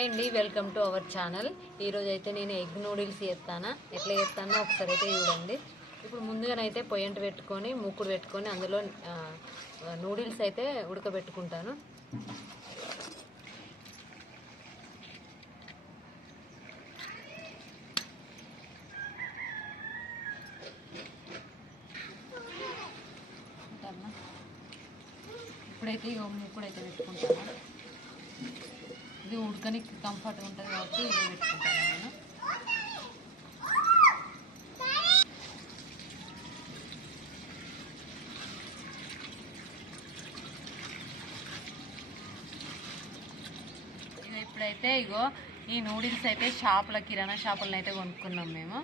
Hi అండి, welcome to our channel. ఈరోజు అయితే నేను ఎగ్ నూడిల్స్ చేస్తాను. ఎట్లా చేస్తానో ఒకసారి అయితే చూడండి. ఇప్పుడు ముందుగానైతే పొయ్యంట పెట్టుకొని మూకుడు పెట్టుకొని అందులో నూడిల్స్ అయితే ఉడకబెట్టుకుంటాను. ఇప్పుడైతే ఇక మూకుడు అయితే పెట్టుకుంటాను. ఇది ఉడకనికి కంఫర్ట్గా ఉంటుంది కాబట్టి ఇది పెట్టుకుంటాను నేను. ఇప్పుడైతే ఇగో ఈ నూడిల్స్ అయితే కిరాణా షాపులను అయితే కొనుక్కున్నాం మేము.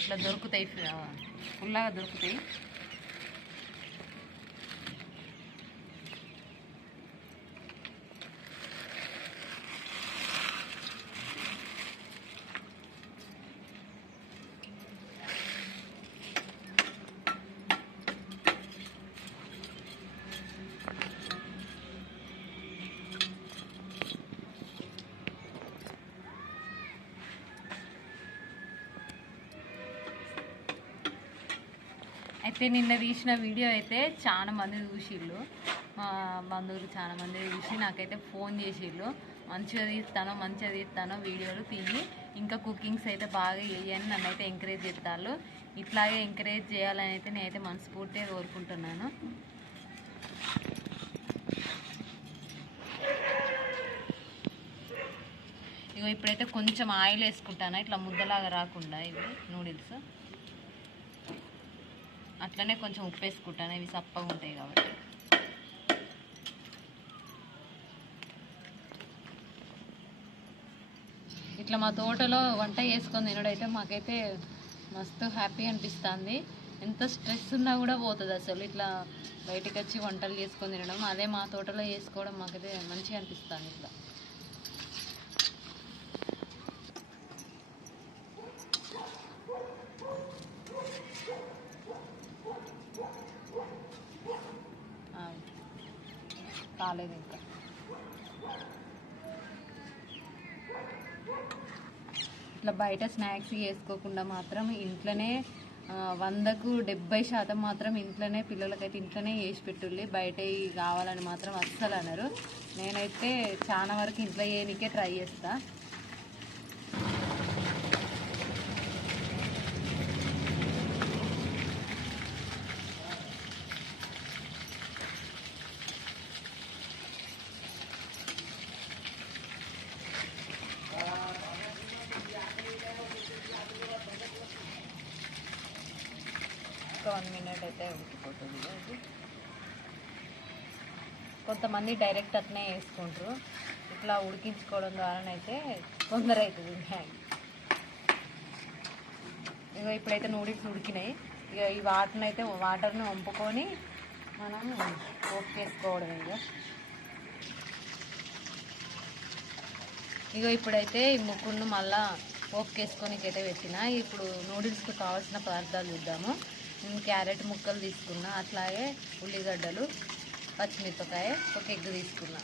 ఇట్లా దొరుకుతాయి, ఫుల్లాగా దొరుకుతాయి. అయితే నిన్న తీసిన వీడియో అయితే చాలా మంది చూసిళ్ళు, మా బంధువులు చాలా మంది చూసి నాకైతే ఫోన్ చేసిళ్ళు, మంచిగా తీస్తాను వీడియోలు తీయి, ఇంకా కుకింగ్స్ అయితే బాగా వేయని నన్ను అయితే ఎంకరేజ్ చేస్తారు. ఇట్లాగే ఎంకరేజ్ చేయాలని అయితే నేనైతే మనస్ఫూర్తిగా కోరుకుంటున్నాను. ఇగో ఇప్పుడైతే కొంచెం ఆయిల్ వేసుకుంటాను, ఇట్లా ముద్దలాగా రాకుండా ఇవి నూడిల్స్. అట్లనే కొంచెం ఉప్పు వేసుకుంటాను, ఇవి సప్పగా ఉంటాయి కాబట్టి. ఇట్లా మా తోటలో వంట చేసుకొని తినడైతే మాకైతే మస్తు హ్యాపీ అనిపిస్తుంది. ఎంత స్ట్రెస్ ఉన్నా కూడా పోతుంది అసలు. ఇట్లా బయటికి వచ్చి వంటలు చేసుకొని తినడం, అదే మా తోటలో చేసుకోవడం మాకైతే మంచిగా అనిపిస్తుంది. ఇట్లా కాలేదు ఇంకా. ఇట్లా బయట స్నాక్స్ చేసుకోకుండా మాత్రం ఇంట్లోనే 100కు 70% మాత్రం ఇంట్లోనే పిల్లలకైతే ఇంట్లోనే చేసి పెట్టుల్లి. బయట కావాలని మాత్రం అస్సలు అనరు. నేనైతే చాలా వరకు ఇంట్లో చేయడానికే ట్రై చేస్తా. ఒక 1 మినిట్ అయితే ఉడికిపోతుంది. అది కొంతమంది డైరెక్ట్ అట్నే వేసుకుంటారు. ఇట్లా ఉడికించుకోవడం ద్వారానైతే తొందర అవుతుంది మ్యాగీ. ఇక ఇప్పుడైతే నూడిల్స్ ఉడికినాయి. ఇక ఈ వాటర్ని వంపుకొని మనం పోపు చేసుకోవడం. ఇక ఇప్పుడైతే ఈ ముక్కును మళ్ళా పోపు వేసుకోనికి అయితే పెట్టిన. ఇప్పుడు నూడిల్స్కి కావాల్సిన పదార్థాలు చూద్దాము. క్యారెట్ ముక్కలు తీసుకున్నా, అట్లాగే ఉల్లిగడ్డలు, పచ్చిమిరపకాయ, ఒక ఎగ్ తీసుకున్నా.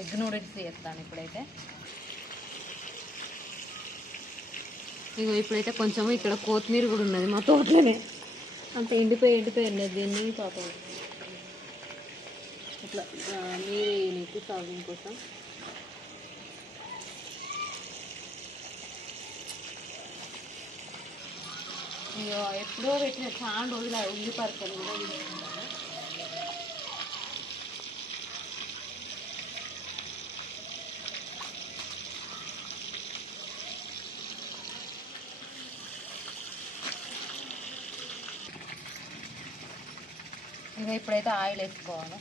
ఎగ్ నూడిల్స్ చేస్తాను ఇప్పుడైతే. ఇప్పుడైతే కొంచెం ఇక్కడ కొత్తిమీర కూడా ఉన్నది మా తోటలోనే, అంత ఎండిపోయి ఉన్నది. దీన్ని పాపం ఇట్లా నీరు నీకు సాగింగ్ కోసం. ఇక ఎప్పుడో పెట్టిన చాలా రోజులు ఉల్లిపరకలు కూడా తీసుకుంటాను. ఇక ఇప్పుడైతే ఆయిల్ వేసుకోవాలి.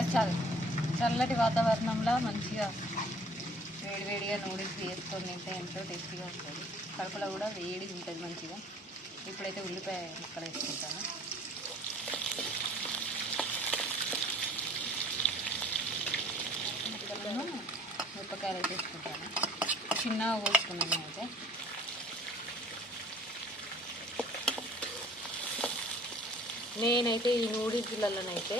ఇట్లా చల్లటి వాతావరణంలో మంచిగా వేడివేడిగా నూడిల్స్ వేసుకొని తింటే ఎంతో టేస్టీగా ఉంటుంది. కడుపులో కూడా వేడిగా ఉంటుంది మంచిగా. ఇప్పుడైతే ఉల్లిపాయ ముక్కలు వేసుకుంటాను. మిరపకాయలు వేసుకుంటాను. చిన్నగా కోసుకున్నాను అయితే. నేనైతే ఈ నూడిల్స్లలోనైతే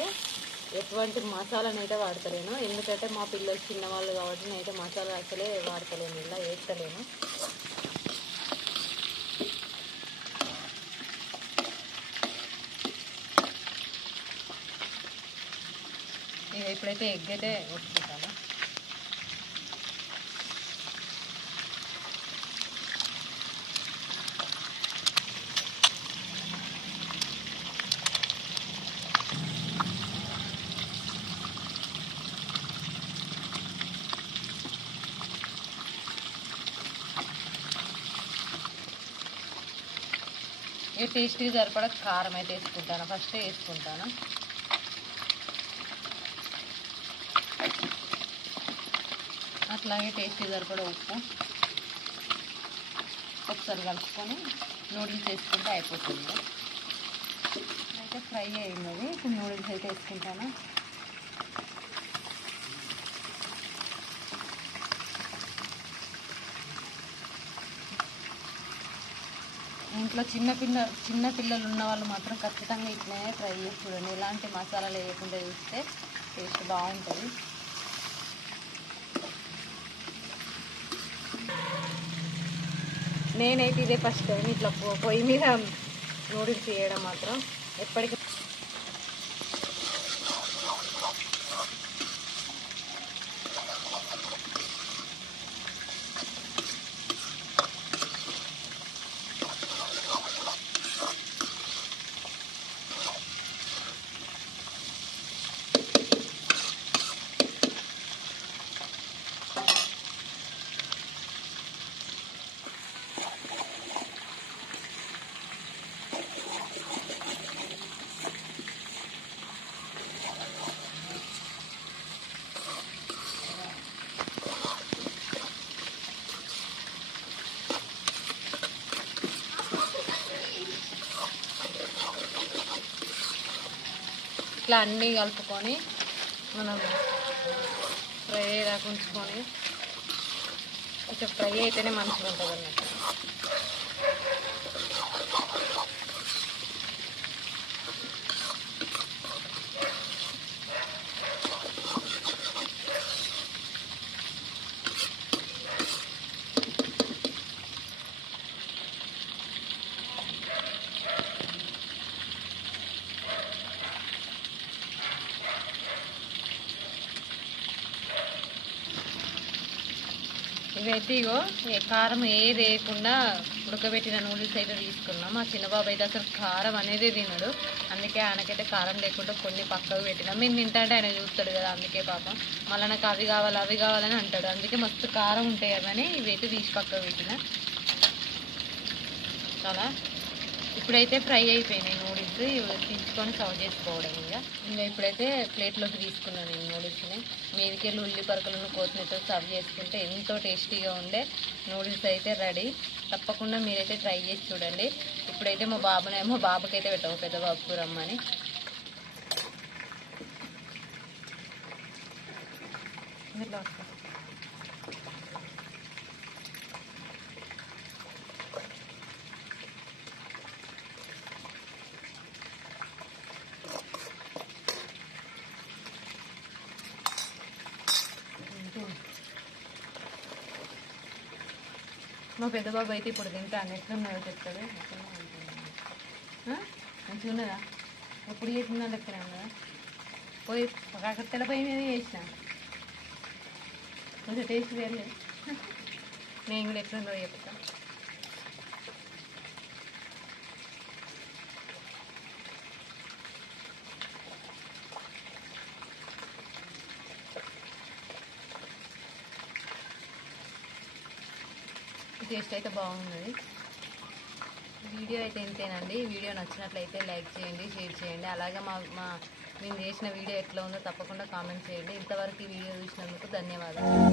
ఎటువంటి మసాలాను అయితే వాడతలేను, ఎందుకంటే మా పిల్లలు చిన్నవాళ్ళు కాబట్టి నేనైతే మసాలా అసలే వాడతలేను, ఇలా వేస్తలేను. ఇక ఇప్పుడైతే ఎగ్ అయితే కొట్టుకుంటాను. ఇక టేస్ట్కి సరిపడా కారం అయితే వేసుకుంటాను, ఫస్ట్ వేసుకుంటాను. అట్లాగే టేస్ట్కి సరిపడా ఉప్పు ఒకసారి కలుపుకొని నూడిల్స్ వేసుకుంటే అయిపోతుంది. అయితే ఫ్రై అయింది, ఇప్పుడు నూడిల్స్ అయితే వేసుకుంటాను. ఇంట్లో చిన్న పిల్లలు ఉన్న వాళ్ళు మాత్రం ఖచ్చితంగా ఇట్లనే ట్రై చేసి చూడండి. ఎలాంటి మసాలాలు వేయకుండా చూస్తే టేస్ట్ బాగుంటుంది. నేనైతే ఇదే ఫస్ట్ టైం ఇట్లా పొయ్యి మీద నూడిల్స్ చేయడం మాత్రం. ఎప్పటికీ ఇట్లా అన్నీ కలుపుకొని మనం ఫ్రై అయ్యేదాకా ఉంచుకొని, కొంచెం ఫ్రై అయితేనే మంచిగా ఉంటుంది అన్నట్టు. ఇవైతే ఇగో కారం ఏది వేయకుండా ఉడకబెట్టిన నూడిల్స్ అయితే తీసుకున్నాం. మా చిన్నబాబు అయితే అసలు కారం అనేది తినడు, అందుకే ఆయనకైతే కారం లేకుండా కొన్ని పక్కకు పెట్టినాం. మేము తింటా అంటే ఆయన చూస్తాడు కదా, అందుకే పాపం మళ్ళీ నాకు అవి కావాలని అంటాడు. అందుకే మస్తు కారం ఉంటాయి అవని ఇవైతే తీసి పక్కకు పెట్టిన. చాలా ఇప్పుడైతే ఫ్రై అయిపోయినాయి నూడిల్స్, తీసుకొని సర్వ్ చేసుకోవడం. ఇంకా ఇప్పుడైతే ప్లేట్లోకి తీసుకున్నాను నేను నూడిల్స్ని. మీదికెళ్ళి ఉల్లి పరకలను కొత్తిమీరతో సర్వ్ చేసుకుంటే ఎంతో టేస్టీగా ఉండే నూడిల్స్ అయితే రెడీ. తప్పకుండా మీరైతే ట్రై చేసి చూడండి. ఇప్పుడైతే మా బాబుకైతే పెట్టాము, పెద్ద బాబుకు రమ్మని. మా పెద్ద బాబు అయితే ఇప్పుడు తింటాను, ఎట్లున్నాయో చెప్తాడు. మంచిగా ఉన్నదా? ఎప్పుడు చేసిందా లెక్కనే ఉన్నదా? పోయి తెల్ల పొయ్యి మీద చేసిన కొంచెం టేస్ట్ వేరలే. నేను కూడా ఎట్లుందో చెప్తాను. టేస్ట్ అయితే బాగున్నది. వీడియో అయితే ఇంతేనండి. వీడియో నచ్చినట్లయితే లైక్ చేయండి, షేర్ చేయండి. అలాగే మేము చేసిన వీడియో ఎట్లా ఉందో తప్పకుండా కామెంట్ చేయండి. ఇంతవరకు ఈ వీడియో చూసినందుకు ధన్యవాదాలు.